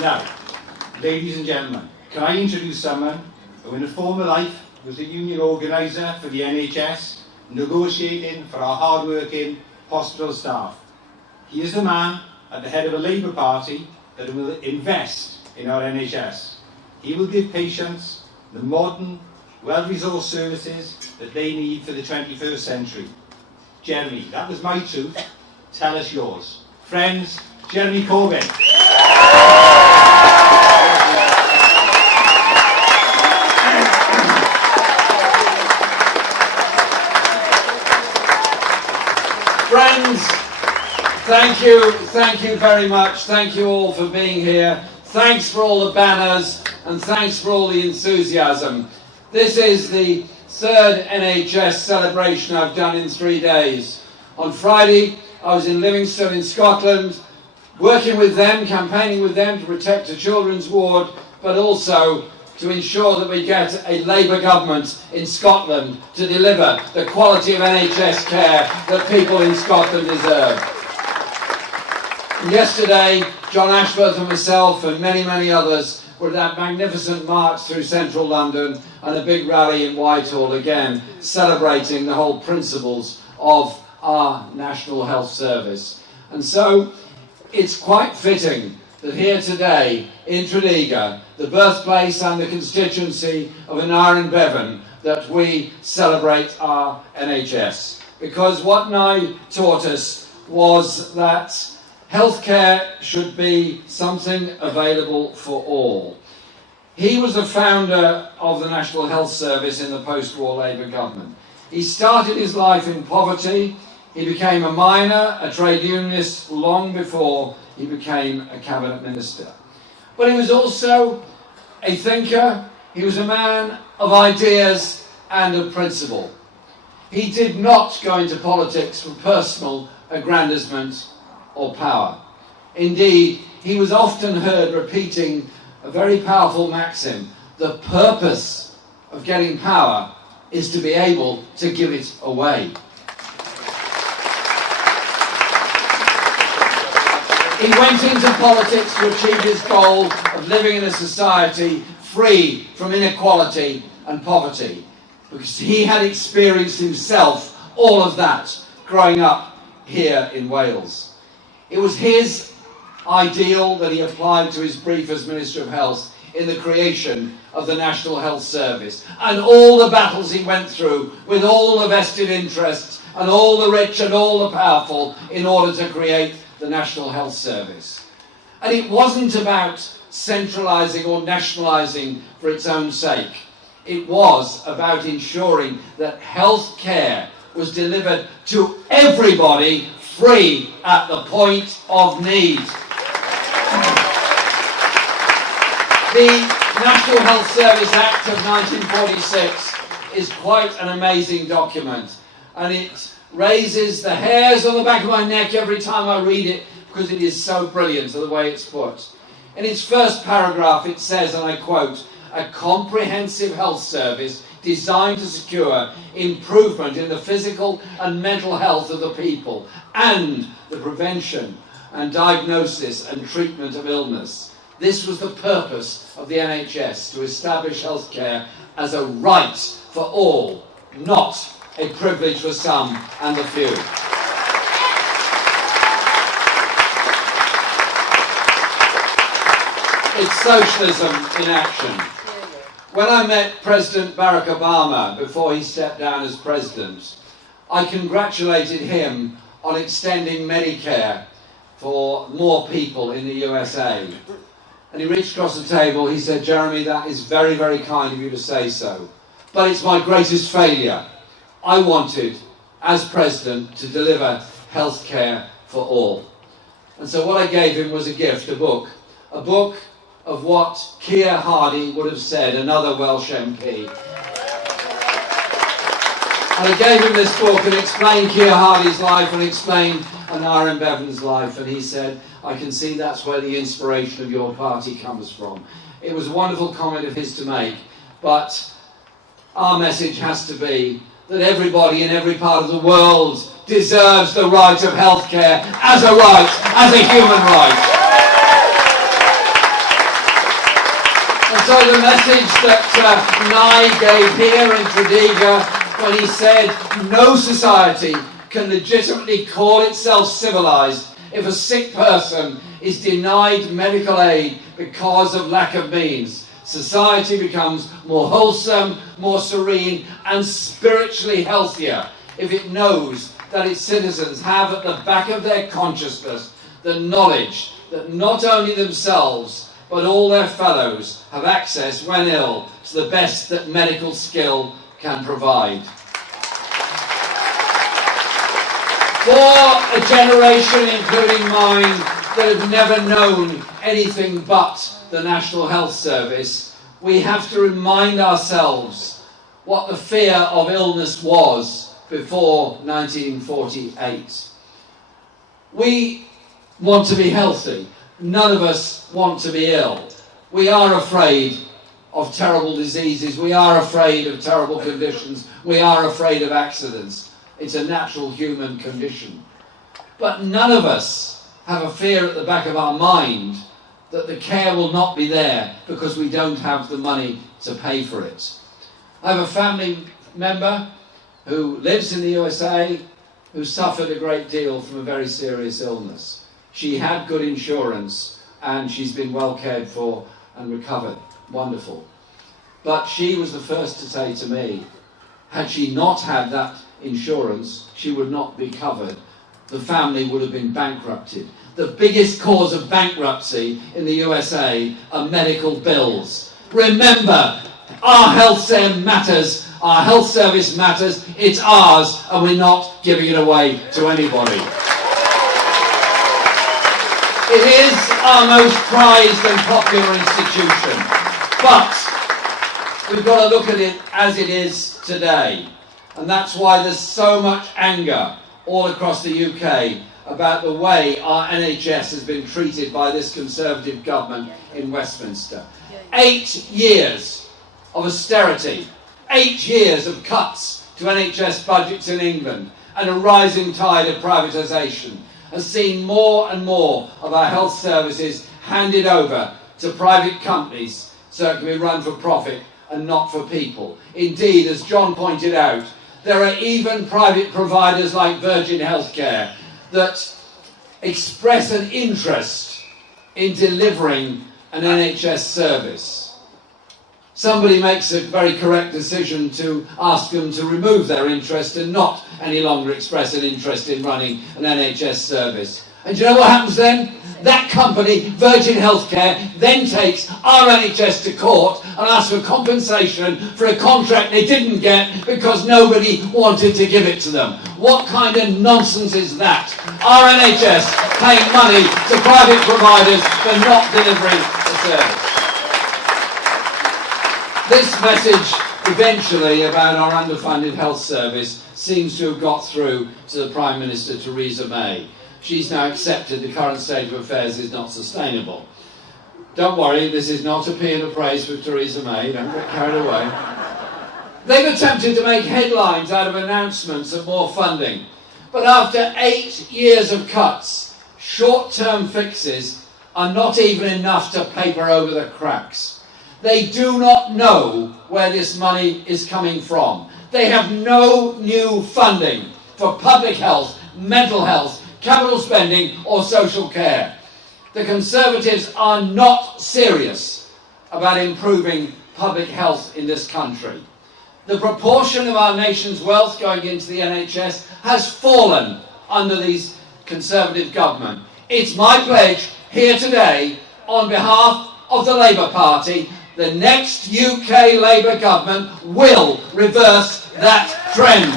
Now, ladies and gentlemen, can I introduce someone who in a former life was a union organiser for the NHS, negotiating for our hard-working hospital staff. He is the man at the head of a Labour Party that will invest in our NHS. He will give patients the modern, well-resourced services that they need for the 21st century. Jeremy, that was my truth. Tell us yours. Friends, Jeremy Corbyn. Friends, thank you very much. Thank you all for being here. Thanks for all the banners and thanks for all the enthusiasm. This is the third NHS celebration I've done in 3 days. On Friday, I was in Livingston in Scotland, working with them, campaigning with them to protect the children's ward, but also to ensure that we get a Labour government in Scotland to deliver the quality of NHS care that people in Scotland deserve. And yesterday, John Ashworth and myself and many, many others were at that magnificent march through central London and a big rally in Whitehall, again celebrating the whole principles of our National Health Service. And so it's quite fitting that here today in Tredegar, the birthplace and the constituency of Tredegar Bevan, that we celebrate our NHS. Because what Nye taught us was that healthcare should be something available for all. He was the founder of the National Health Service in the post-war Labour government. He started his life in poverty. He became a miner, a trade unionist, long before he became a cabinet minister. But he was also a thinker. He was a man of ideas and of principle. He did not go into politics for personal aggrandizement or power. Indeed, he was often heard repeating a very powerful maxim: the purpose of getting power is to be able to give it away. He went into politics to achieve his goal of living in a society free from inequality and poverty, because he had experienced himself all of that growing up here in Wales. It was his ideal that he applied to his brief as Minister of Health in the creation of the National Health Service, and all the battles he went through with all the vested interests and all the rich and all the powerful in order to create the National Health Service. And it wasn't about centralising or nationalising for its own sake. It was about ensuring that health care was delivered to everybody free at the point of need. The National Health Service Act of 1946 is quite an amazing document, and it raises the hairs on the back of my neck every time I read it, because it is so brilliant the way it's put. In its first paragraph it says, and I quote, "A comprehensive health service designed to secure improvement in the physical and mental health of the people and the prevention and diagnosis and treatment of illness." This was the purpose of the NHS, to establish healthcare as a right for all, not a privilege for some and the few. It's socialism in action. When I met President Barack Obama before he stepped down as president, I congratulated him on extending Medicare for more people in the USA. And he reached across the table, he said, "Jeremy, that is very, very kind of you to say so. But it's my greatest failure. I wanted, as president, to deliver health care for all." And so what I gave him was a gift, a book of what Keir Hardie would have said, another Welsh MP. And I gave him this book and explained Keir Hardie's life and explained Tredegar Bevan's life, and he said, "I can see that's where the inspiration of your party comes from." It was a wonderful comment of his to make, but our message has to be that everybody in every part of the world deserves the right of healthcare as a right, as a human right. So the message that Nye gave here in Tredegar when he said no society can legitimately call itself civilised if a sick person is denied medical aid because of lack of means. Society becomes more wholesome, more serene and spiritually healthier if it knows that its citizens have at the back of their consciousness the knowledge that not only themselves but all their fellows have access when ill to the best that medical skill can provide. For a generation, including mine, that have never known anything but the National Health Service, we have to remind ourselves what the fear of illness was before 1948. We want to be healthy. None of us want to be ill. We are afraid of terrible diseases. We are afraid of terrible conditions. We are afraid of accidents. It's a natural human condition. But none of us have a fear at the back of our mind that the care will not be there because we don't have the money to pay for it. I have a family member who lives in the USA who suffered a great deal from a very serious illness. She had good insurance and she's been well cared for and recovered. Wonderful. But she was the first to say to me, had she not had that insurance, she would not be covered. The family would have been bankrupted. The biggest cause of bankruptcy in the USA are medical bills. Remember, our health service matters, our health service matters, it's ours, and we're not giving it away to anybody. It is our most prized and popular institution, but we've got to look at it as it is today. And that's why there's so much anger all across the UK about the way our NHS has been treated by this Conservative government in Westminster. 8 years of austerity, 8 years of cuts to NHS budgets in England, and a rising tide of privatisation has seen more and more of our health services handed over to private companies so it can be run for profit and not for people. Indeed, as John pointed out, there are even private providers like Virgin Healthcare that express an interest in delivering an NHS service. Somebody makes a very correct decision to ask them to remove their interest and not any longer express an interest in running an NHS service. And do you know what happens then? That company, Virgin Healthcare, then takes our NHS to court and asks for compensation for a contract they didn't get because nobody wanted to give it to them. What kind of nonsense is that? Our NHS paying money to private providers for not delivering the service. This message, eventually, about our underfunded health service seems to have got through to the Prime Minister, Theresa May. She's now accepted the current state of affairs is not sustainable. Don't worry, this is not a paean of praise for Theresa May, don't get carried away. They've attempted to make headlines out of announcements of more funding, but after 8 years of cuts, short-term fixes are not even enough to paper over the cracks. They do not know where this money is coming from. They have no new funding for public health, mental health, capital spending or social care. The Conservatives are not serious about improving public health in this country. The proportion of our nation's wealth going into the NHS has fallen under these Conservative government. It's my pledge here today on behalf of the Labour Party, the next UK Labour government will reverse that trend.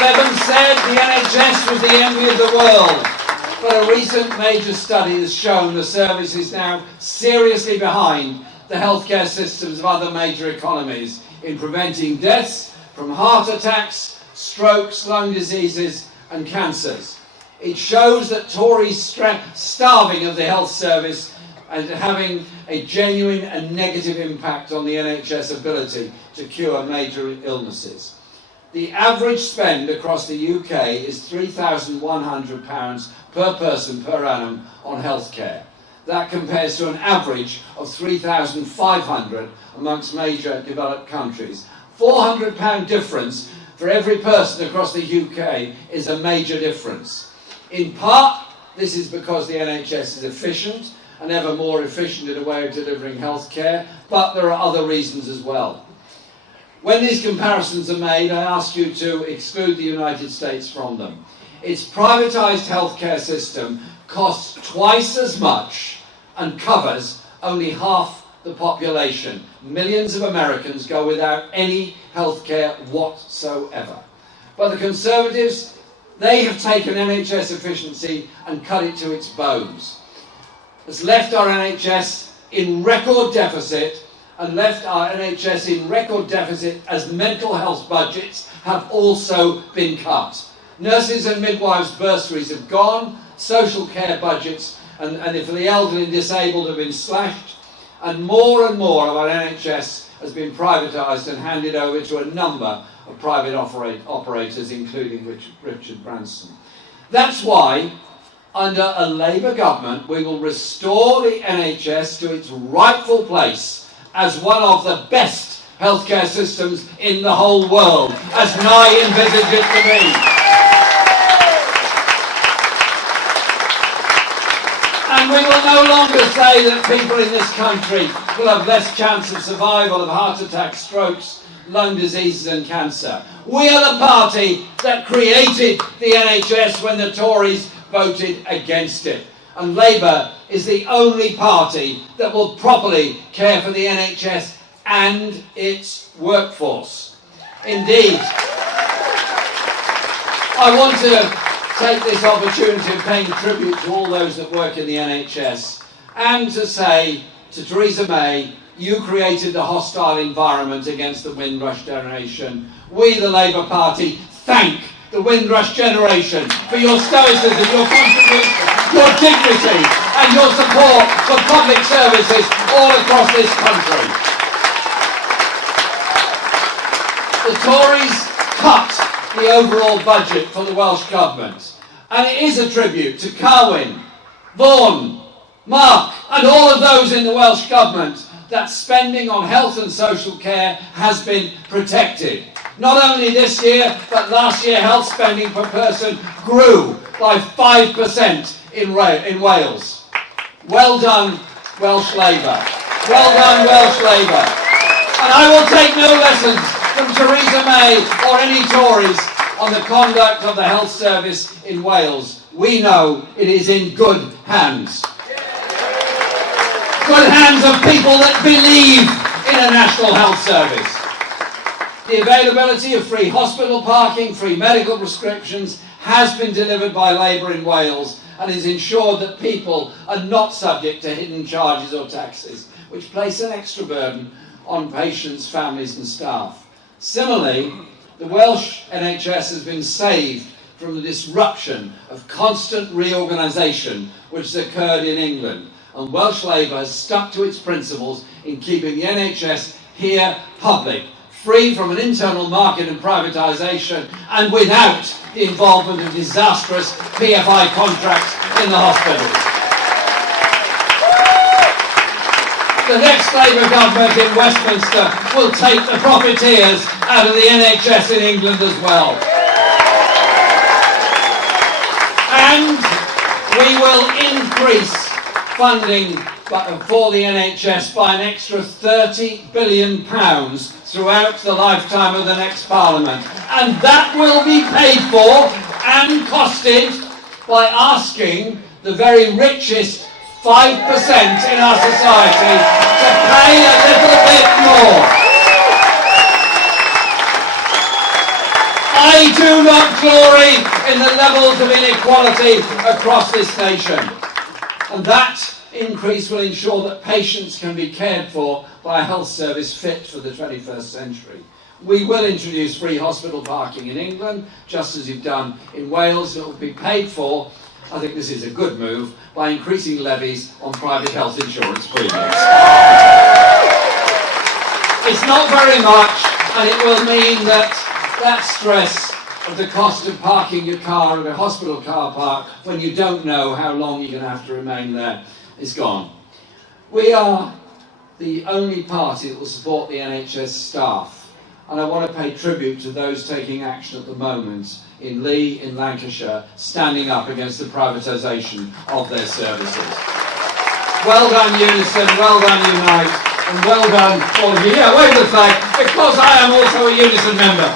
Bevan said the NHS was the envy of the world, but a recent major study has shown the service is now seriously behind the healthcare systems of other major economies in preventing deaths from heart attacks, strokes, lung diseases and cancers. It shows that Tories starving of the health service and having a genuine and negative impact on the NHS ability to cure major illnesses. The average spend across the UK is £3,100 per person per annum on healthcare. That compares to an average of £3,500 amongst major developed countries. £400 difference for every person across the UK is a major difference. In part, this is because the NHS is efficient and ever more efficient in a way of delivering healthcare, but there are other reasons as well. When these comparisons are made, I ask you to exclude the United States from them. Its privatised healthcare system costs twice as much and covers only half the population. Millions of Americans go without any healthcare whatsoever. But the Conservatives, they have taken NHS efficiency and cut it to its bones. It's left our NHS in record deficit, and left our NHS in record deficit as mental health budgets have also been cut. Nurses and midwives' bursaries have gone, social care budgets and for the elderly and disabled have been slashed, and more of our NHS has been privatised and handed over to a number of private operators, including Richard Branson. That's why, under a Labour government, we will restore the NHS to its rightful place as one of the best healthcare systems in the whole world, as Nye envisaged it to be. And we will no longer say that people in this country will have less chance of survival of heart attacks, strokes, lung diseases and cancer. We are the party that created the NHS when the Tories voted against it. And Labour is the only party that will properly care for the NHS and its workforce. Indeed, I want to take this opportunity of paying tribute to all those that work in the NHS and to say to Theresa May, you created the hostile environment against the Windrush generation. We, the Labour Party, thank the Windrush generation for your stoicism, your contribution, your dignity and your support for public services all across this country. The Tories cut the overall budget for the Welsh Government, and it is a tribute to Carwyn, Vaughan, Mark and all of those in the Welsh Government that spending on health and social care has been protected. Not only this year, but last year health spending per person grew by 5% in Wales. Well done, Welsh Labour. Well done, Welsh Labour. And I will take no lessons from Theresa May or any Tories on the conduct of the health service in Wales. We know it is in good hands. Good hands of people that believe in a national health service. The availability of free hospital parking, free medical prescriptions has been delivered by Labour in Wales and is ensured that people are not subject to hidden charges or taxes, which place an extra burden on patients, families and staff. Similarly, the Welsh NHS has been saved from the disruption of constant reorganisation which has occurred in England, and Welsh Labour has stuck to its principles in keeping the NHS here public, free from an internal market and privatisation, and without the involvement of disastrous PFI contracts in the hospitals. The next Labour government in Westminster will take the profiteers out of the NHS in England as well. And we will increase funding for the NHS by an extra £30 billion throughout the lifetime of the next Parliament. And that will be paid for and costed by asking the very richest 5% in our society to pay a little bit more. I do not glory in the levels of inequality across this nation. And that increase will ensure that patients can be cared for by a health service fit for the 21st century. We will introduce free hospital parking in England, just as you've done in Wales. It will be paid for, I think this is a good move, by increasing levies on private health insurance premiums. It's not very much, and it will mean that that stress of the cost of parking your car at a hospital car park when you don't know how long you're going to have to remain there is gone. We are the only party that will support the NHS staff, and I want to pay tribute to those taking action at the moment in Lee, in Lancashire, standing up against the privatisation of their services. Well done Unison, well done Unite, and well done all of you. Yeah, wave the flag, because I am also a Unison member.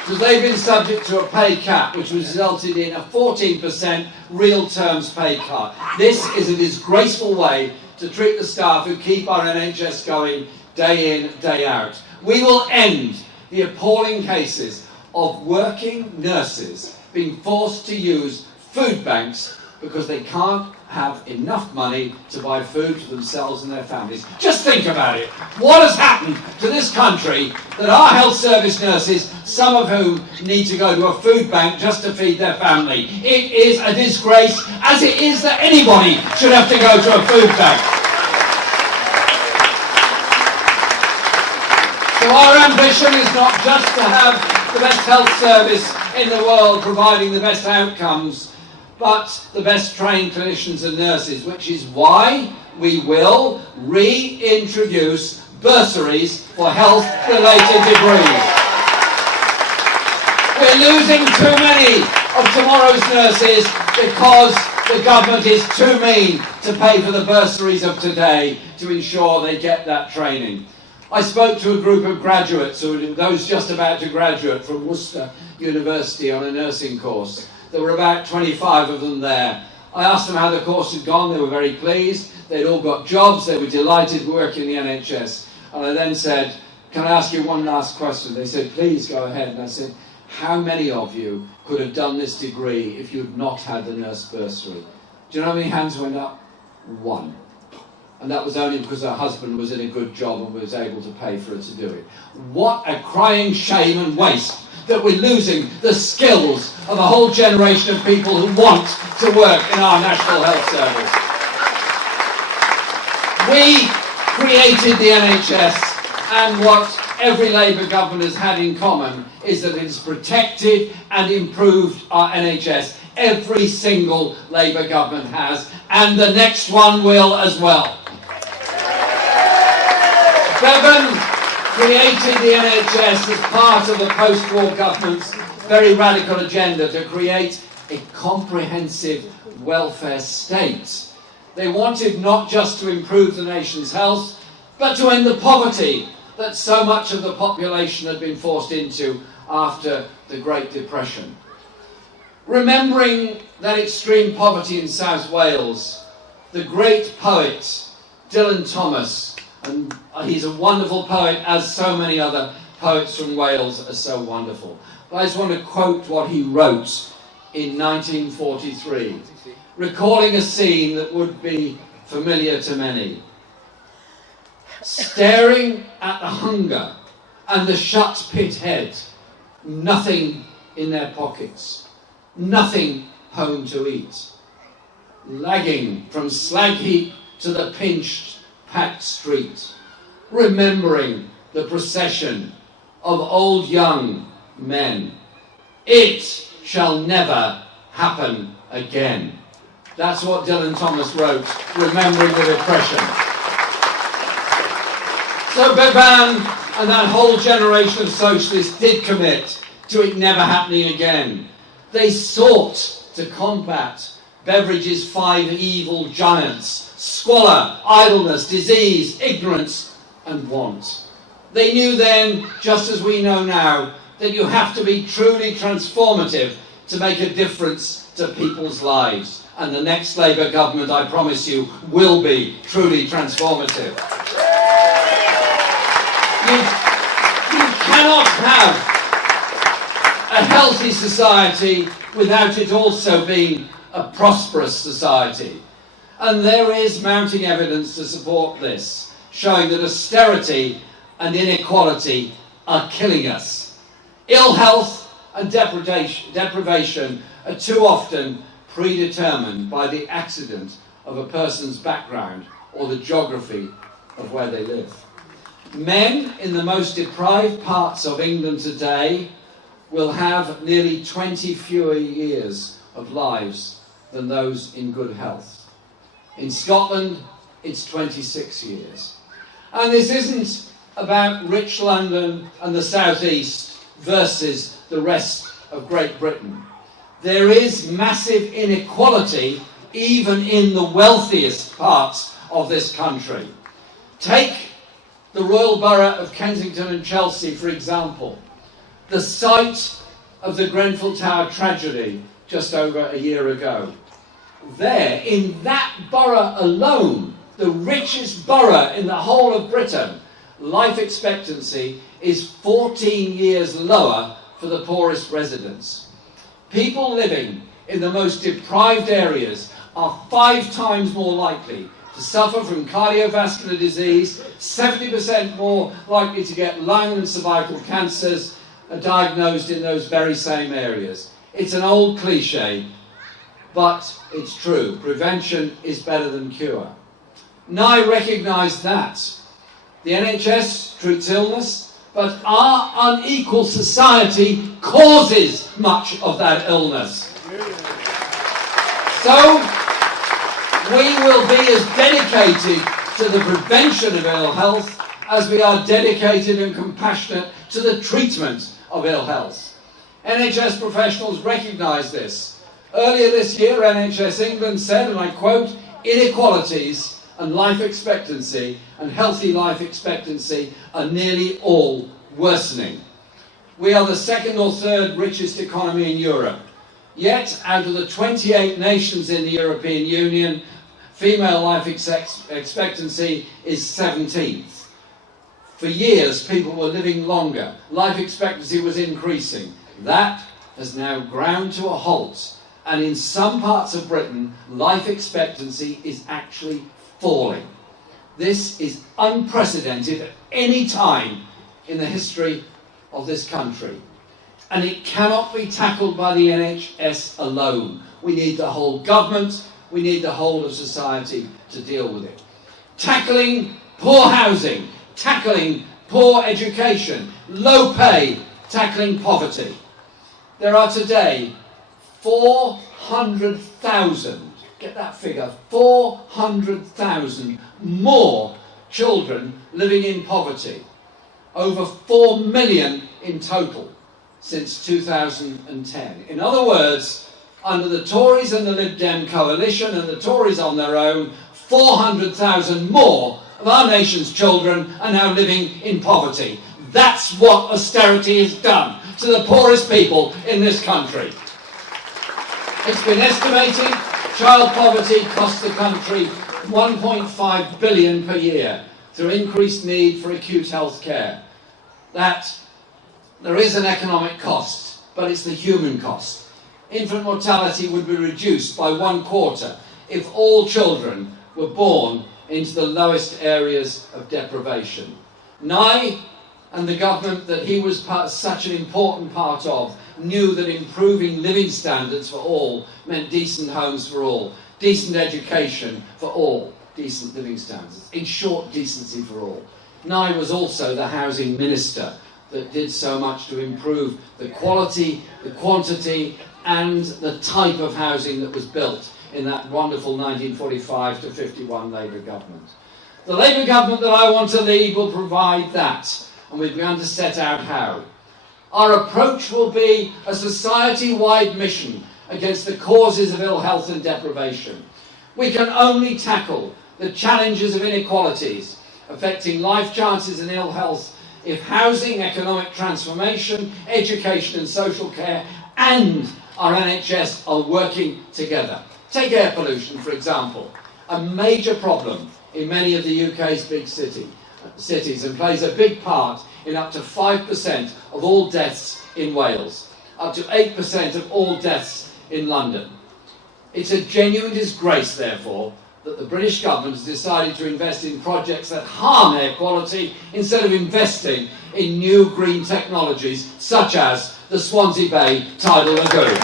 Because they've been subject to a pay cap which resulted in a 14% real terms pay cut. This is a disgraceful way to treat the staff who keep our NHS going day in, day out. We will end the appalling cases of working nurses being forced to use food banks because they can't have enough money to buy food for themselves and their families. Just think about it. What has happened to this country that our health service nurses, some of whom need to go to a food bank just to feed their family? It is a disgrace, as it is that anybody should have to go to a food bank. So our ambition is not just to have the best health service in the world providing the best outcomes, but the best trained clinicians and nurses, which is why we will reintroduce bursaries for health-related degrees. We're losing too many of tomorrow's nurses because the government is too mean to pay for the bursaries of today to ensure they get that training. I spoke to a group of graduates, or those just about to graduate from Worcester University on a nursing course. There were about 25 of them there. I asked them how the course had gone. They were very pleased. They'd all got jobs. They were delighted to work in the NHS. And I then said, can I ask you one last question? They said, please go ahead. And I said, how many of you could have done this degree if you'd not had the nurse bursary? Do you know how many hands went up? One. And that was only because her husband was in a good job and was able to pay for her to do it. What a crying shame and waste that we're losing the skills of a whole generation of people who want to work in our National Health Service. We created the NHS, and what every Labour government has had in common is that it has protected and improved our NHS. Every single Labour government has, and the next one will as well. Bevan created the NHS as part of the post-war government's very radical agenda to create a comprehensive welfare state. They wanted not just to improve the nation's health, but to end the poverty that so much of the population had been forced into after the Great Depression. Remembering that extreme poverty in South Wales, the great poet Dylan Thomas, and he's a wonderful poet, as so many other poets from Wales are so wonderful. But I just want to quote what he wrote in 1943, recalling a scene that would be familiar to many. Staring at the hunger and the shut pit head, nothing in their pockets, nothing home to eat. Lagging from slag heap to the pinched, packed street, remembering the procession of old young men. It shall never happen again. That's what Dylan Thomas wrote, remembering the depression. So Bevan and that whole generation of socialists did commit to it never happening again. They sought to combat Beveridge's 5 evil giants: squalor, idleness, disease, ignorance, and want. They knew then, just as we know now, that you have to be truly transformative to make a difference to people's lives. And the next Labour government, I promise you, will be truly transformative. You cannot have a healthy society without it also being a prosperous society. And there is mounting evidence to support this, showing that austerity and inequality are killing us. Ill health and deprivation are too often predetermined by the accident of a person's background or the geography of where they live. Men in the most deprived parts of England today will have nearly 20 fewer years of lives than those in good health. In Scotland, it's 26 years. And this isn't about rich London and the South East versus the rest of Great Britain. There is massive inequality even in the wealthiest parts of this country. Take the Royal Borough of Kensington and Chelsea, for example, the site of the Grenfell Tower tragedy just over a year ago. There, in that borough alone, the richest borough in the whole of Britain, life expectancy is 14 years lower for the poorest residents. People living in the most deprived areas are 5 times more likely to suffer from cardiovascular disease, 70% more likely to get lung and cervical cancers are diagnosed in those very same areas. It's an old cliche, but it's true. Prevention is better than cure. Now I recognise that. The NHS treats illness, but our unequal society causes much of that illness. So we will be as dedicated to the prevention of ill health as we are dedicated and compassionate to the treatment of ill health. NHS professionals recognise this. Earlier this year, NHS England said, and I quote, "Inequalities and life expectancy and healthy life expectancy are nearly all worsening." We are the second or third richest economy in Europe. Yet, out of the 28 nations in the European Union, female life expectancy is 17th. For years, people were living longer. Life expectancy was increasing. That has now ground to a halt. And in some parts of Britain, life expectancy is actually falling. This is unprecedented at any time in the history of this country. And it cannot be tackled by the NHS alone. We need the whole government, we need the whole of society to deal with it. Tackling poor housing, tackling poor education, low pay, tackling poverty. There are today 400,000, get that figure, 400,000 more children living in poverty. Over 4 million in total since 2010. In other words, under the Tories and the Lib Dem coalition and the Tories on their own, 400,000 more of our nation's children are now living in poverty. That's what austerity has done to the poorest people in this country. It's been estimated child poverty costs the country 1.5 billion per year through increased need for acute health care. That there is an economic cost, but it's the human cost. Infant mortality would be reduced by 1/4 if all children were born into the lowest areas of deprivation. Nye and the government that he was such an important part of knew that improving living standards for all meant decent homes for all, decent education for all, decent living standards, in short, decency for all. Nye was also the housing minister that did so much to improve the quality, the quantity, and the type of housing that was built in that wonderful 1945 to 51 Labour government. The Labour government that I want to lead will provide that, and we've begun to set out how. Our approach will be a society-wide mission against the causes of ill health and deprivation. We can only tackle the challenges of inequalities affecting life chances and ill health if housing, economic transformation, education and social care and our NHS are working together. Take air pollution, for example, a major problem in many of the UK's big cities and plays a big part in up to 5% of all deaths in Wales, up to 8% of all deaths in London. It's a genuine disgrace, therefore, that the British government has decided to invest in projects that harm air quality instead of investing in new green technologies such as the Swansea Bay Tidal Lagoon.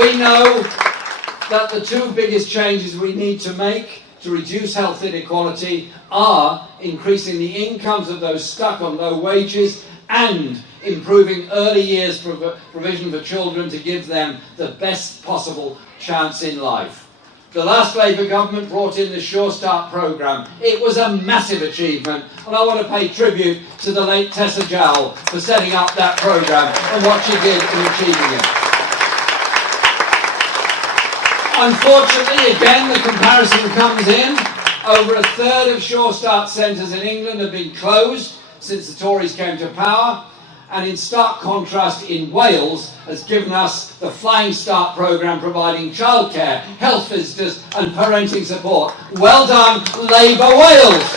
We know that the two biggest changes we need to make to reduce health inequality are increasing the incomes of those stuck on low wages and improving early years provision for children to give them the best possible chance in life. The last Labour government brought in the Sure Start programme. It was a massive achievement, and I want to pay tribute to the late Tessa Jowell for setting up that programme and what she did in achieving it. Unfortunately, again, the comparison comes in. Over a third of Sure Start centres in England have been closed since the Tories came to power, and in stark contrast, in Wales has given us the Flying Start programme providing childcare, health visitors and parenting support. Well done, Labour Wales!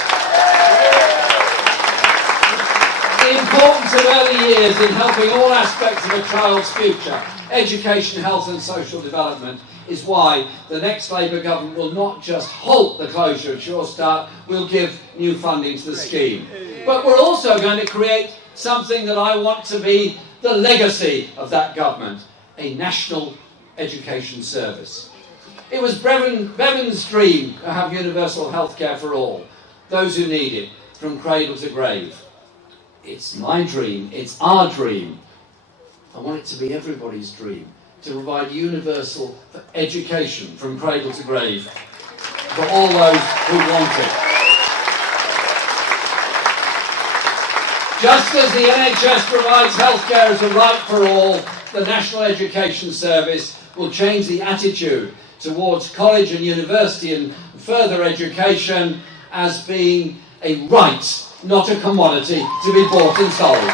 The importance of early years in helping all aspects of a child's future, education, health and social development, is why the next Labour government will not just halt the closure of Sure Start, we'll give new funding to the scheme. But we're also going to create something that I want to be the legacy of that government, a national education service. It was Bevan's dream to have universal healthcare for all, those who need it, from cradle to grave. It's my dream, it's our dream. I want it to be everybody's dream, to provide universal education from cradle to grave for all those who want it. Just as the NHS provides healthcare as a right for all, the National Education Service will change the attitude towards college and university and further education as being a right, not a commodity to be bought and sold.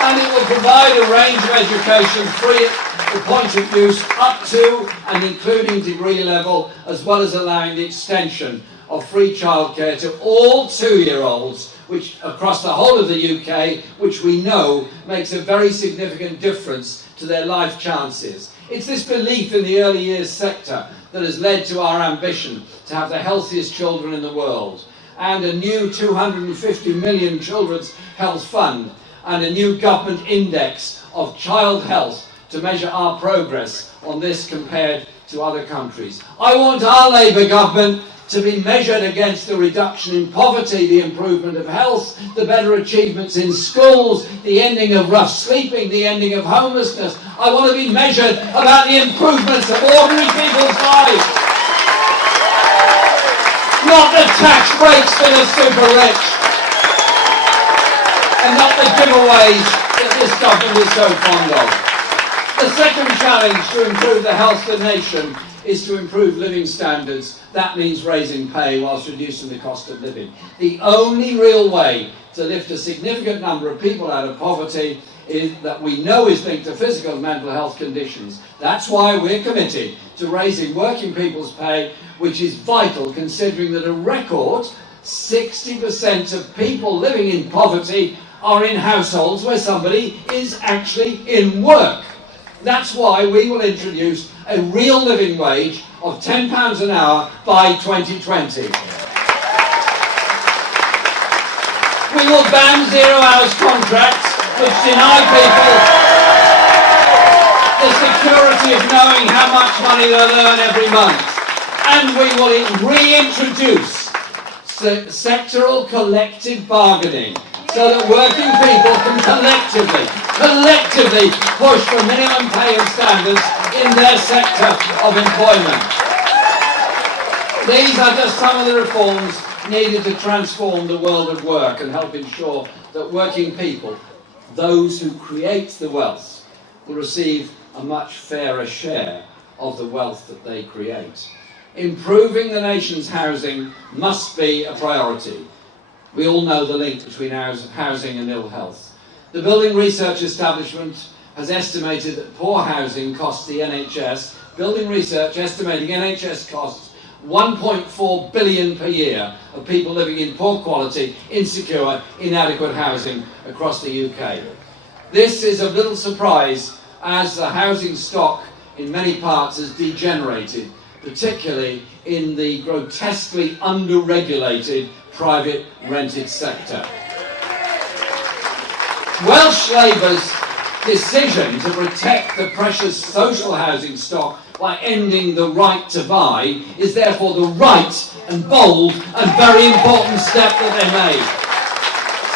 And it will provide a range of education free at the point of use up to and including degree level, as well as allowing the extension of free childcare to all 2-year-olds, which across the whole of the UK, which we know makes a very significant difference to their life chances. It's this belief in the early years sector that has led to our ambition to have the healthiest children in the world, and a new 250 million children's health fund, and a new government index of child health to measure our progress on this compared to other countries. I want our Labour government to be measured against the reduction in poverty, the improvement of health, the better achievements in schools, the ending of rough sleeping, the ending of homelessness. I want to be measured about the improvements of ordinary people's lives. Not the tax breaks for the super rich. And not the giveaways that this government is so fond of. The second challenge to improve the health of the nation is to improve living standards. That means raising pay whilst reducing the cost of living. The only real way to lift a significant number of people out of poverty is that we know is linked to physical and mental health conditions. That's why we're committed to raising working people's pay, which is vital considering that a record 60% of people living in poverty are in households where somebody is actually in work. That's why we will introduce a real living wage of £10 an hour by 2020. We will ban 0 hours contracts which deny people the security of knowing how much money they'll earn every month. And we will reintroduce sectoral collective bargaining so that working people can collectively push for minimum pay and standards in their sector of employment. These are just some of the reforms needed to transform the world of work and help ensure that working people, those who create the wealth, will receive a much fairer share of the wealth that they create. Improving the nation's housing must be a priority. We all know the link between housing and ill health. The Building Research Establishment has estimated that poor housing costs the NHS, Building Research estimating NHS costs 1.4 billion per year of people living in poor quality, insecure, inadequate housing across the UK. This is of little surprise as the housing stock in many parts has degenerated, particularly in the grotesquely under-regulated private rented sector. Welsh Labour's decision to protect the precious social housing stock by ending the right to buy is therefore the right and bold and very important step that they made.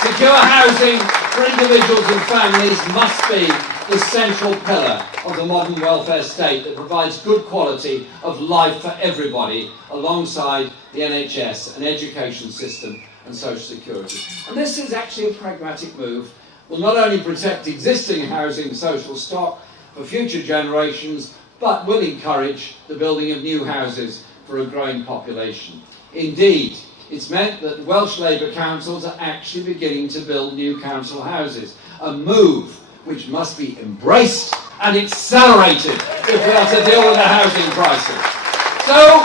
Secure housing for individuals and families must be the central pillar of the modern welfare state that provides good quality of life for everybody alongside the NHS, an education system and social security. And this is actually a pragmatic move. Will not only protect existing housing social stock for future generations, but will encourage the building of new houses for a growing population. Indeed, it's meant that Welsh Labour councils are actually beginning to build new council houses, a move which must be embraced and accelerated if we are to deal with the housing crisis. So,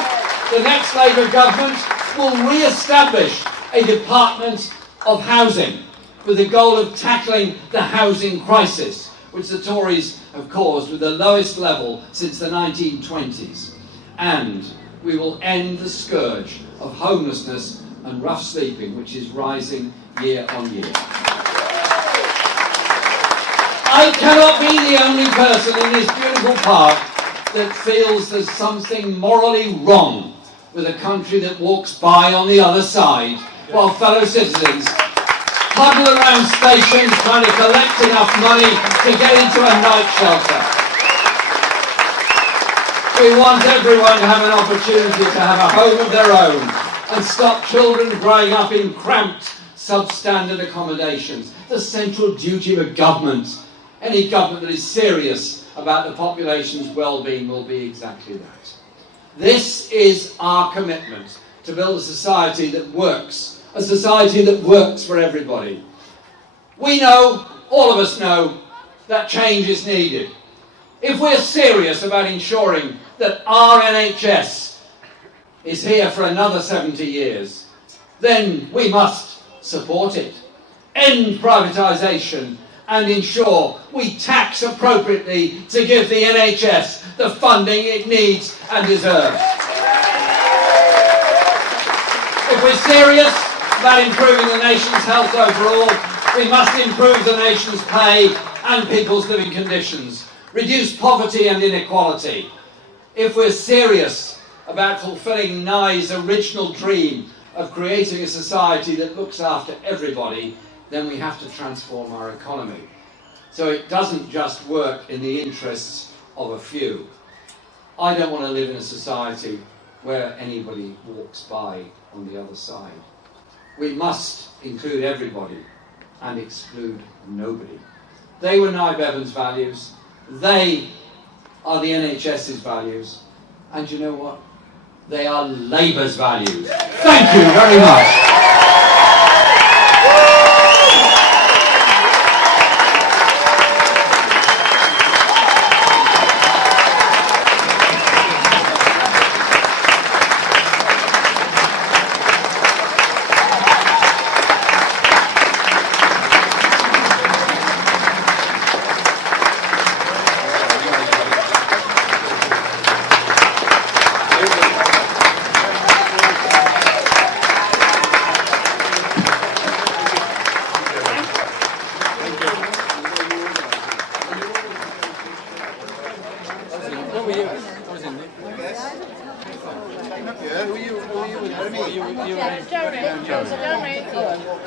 the next Labour government will re-establish a Department of Housing with the goal of tackling the housing crisis, which the Tories have caused with the lowest level since the 1920s. And we will end the scourge of homelessness and rough sleeping, which is rising year on year. I cannot be the only person in this beautiful park that feels there's something morally wrong with a country that walks by on the other side while fellow citizens huddle around stations trying to collect enough money to get into a night shelter. We want everyone to have an opportunity to have a home of their own and stop children growing up in cramped, substandard accommodations. The central duty of a government, any government that is serious about the population's well-being, will be exactly that. This is our commitment to build a society that works, a society that works for everybody. We know, all of us know, that change is needed. If we're serious about ensuring that our NHS is here for another 70 years, then we must support it, end privatisation, and ensure we tax appropriately to give the NHS the funding it needs and deserves. If we're serious about improving the nation's health overall, we must improve the nation's pay and people's living conditions, reduce poverty and inequality. If we're serious about fulfilling Nye's original dream of creating a society that looks after everybody, then we have to transform our economy. So it doesn't just work in the interests of a few. I don't want to live in a society where anybody walks by on the other side. We must include everybody and exclude nobody. They were Nye Bevan's values. They are the NHS's values. And you know what? They are Labour's values. Thank you very much.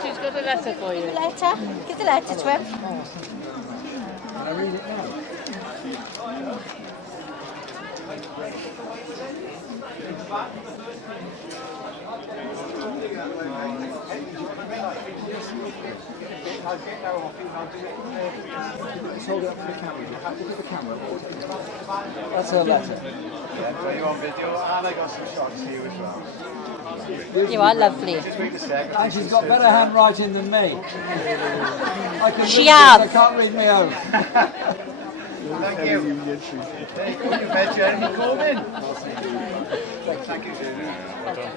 She's got a letter for you. Letter? Give the letter to him. Can I read it now? Let's hold it up to the camera. Look at the camera. That's her letter. Yeah, so you're on video, and I got some shots of you as well. You are lovely. Just wait a sec. And she's got better handwriting than me. I can She read has. this, I can't read my own. Thank you. There you go, you met Jeremy Corbyn. Thank you. Well done.